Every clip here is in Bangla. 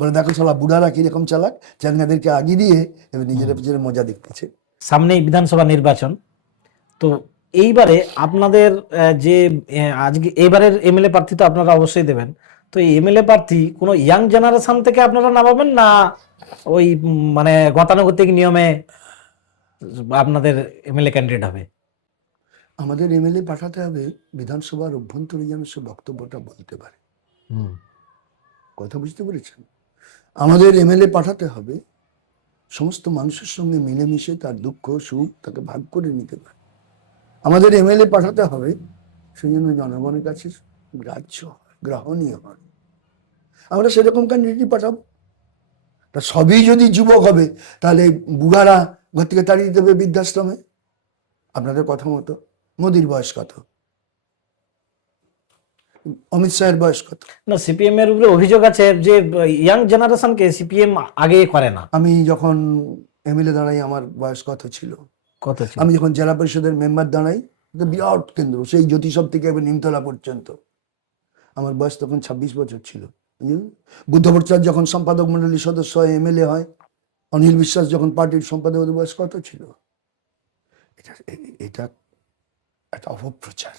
বলে দেখো শালা বুড়ারা কিরকম চালাক, চ্যাংড়াদেরকে আগিয়ে দিয়ে এবার নিজেরা পিছনে মজা দেখতেছে। সামনেই বিধানসভা নির্বাচন, তো এইবারে আপনাদের যে আজকে এবারের এমএলএ প্রার্থী তো আপনারা অবশ্যই দেবেন, তো এই এমএলএ প্রার্থী কোনো ইয়াং জেনারেশন থেকে আপনারা নামাবেন না ওই মানে গতানুগতিক নিয়মে আপনাদের এমএলএ ক্যান্ডিডেট হবে? আমাদের এমএলএ পাঠাতে হবে বিধানসভার অভ্যন্তরে যেন সে বক্তব্যটা বলতে পারে। কথা বুঝতে পেরেছেন? আমাদের এমএলএ পাঠাতে হবে সমস্ত মানুষের সঙ্গে মিলেমিশে তার দুঃখ সুখ তাকে ভাগ করে নিতে পারে। আমাদের এমএলএ পাঠাতে হবে সেই জন্য জনগণের কাছে গ্রাহ্য হয়, গ্রহণীয় হয়। আমরা সেরকম ক্যান্ডিডেটই পাঠাবো। তা সবই যদি যুবক হবে তাহলে বুড়ারা ঘর থেকে তাড়িয়ে দেবে বৃদ্ধাশ্রমে। আপনাদের কথা মতো মোদির বয়স কত, অমিত শাহের বয়স কত? না, সিপিএম এর উপরে অভিযোগ আছে যে ইয়াং জেনারেশনকে সিপিএম আগে করে না। আমি যখন এমএলএ দাঁড়াই আমার বয়স কত ছিল? কত ছিল? আমি যখন জেলা পরিষদের মেম্বার দাঁড়াই, বিরাট কেন্দ্র, সেই জ্যোতিসব থেকে এবার নিমতলা পর্যন্ত, আমার বয়স তখন 26 বছর ছিল। বুদ্ধ ভট্টাচার্য যখন সম্পাদক মন্ডলীর সদস্য হয়, এমএলএ হয়, অনিল বিশ্বাস যখন পার্টির সম্পাদক, ওদের বয়স কত ছিল? এটা একটা অপপ্রচার।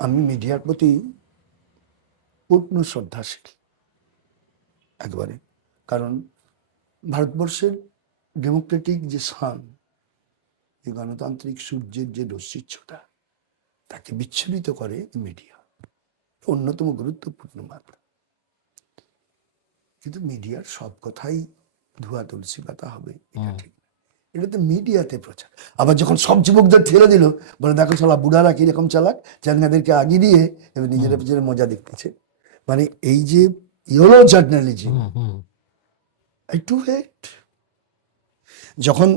আমি মিডিয়ার প্রতি পূর্ণ শ্রদ্ধাশীল একবারে, কারণ ভারতবর্ষের ডেমোক্রেটিক যে সান, এই গণতান্ত্রিক সূর্যের যে রশ্মিচ্ছটা, তাকে বিচ্ছুরিত করে মিডিয়া, অন্যতম গুরুত্বপূর্ণ মাত্রা। কিন্তু মিডিয়ার সব কথাই ধোয়া তুলসী পাতা হবে এটা ঠিক না। এটা তো মিডিয়াতে প্রচার। আবার যখন সব যুবকদের ঠেলে দিল, বলে দেখো শালা বুড়ারা কিরকম চালাক, চ্যাংড়াদেরকে আগিয়ে দিয়ে এবার নিজেরা পিছনে মজা দেখতেছে। মানে এই যে ইয়েলো জার্নালিজম, আই টু হেট। যখন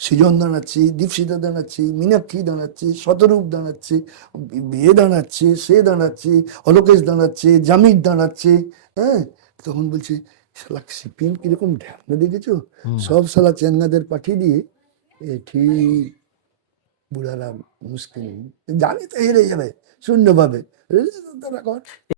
সৃজন দাঁড়াচ্ছি, দীপশিতা দাঁড়াচ্ছি, মীনাক্ষী দাঁড়াচ্ছি, শতরূপ দাঁড়াচ্ছি, বিয়ে দাঁড়াচ্ছে, সে দাঁড়াচ্ছে, অলোকেশ দাঁড়াচ্ছে, জামির দাঁড়াচ্ছে, হ্যাঁ, তখন বলছে শালা সিপিএম কিরকম ঢ্যাপনা দেখেছো, সব শালা চেঙ্গাদের পাঠিয়ে দিয়ে ঠিক বুড়ারা মুশকিল, জানি তো হেরে যাবে শূন্যভাবে।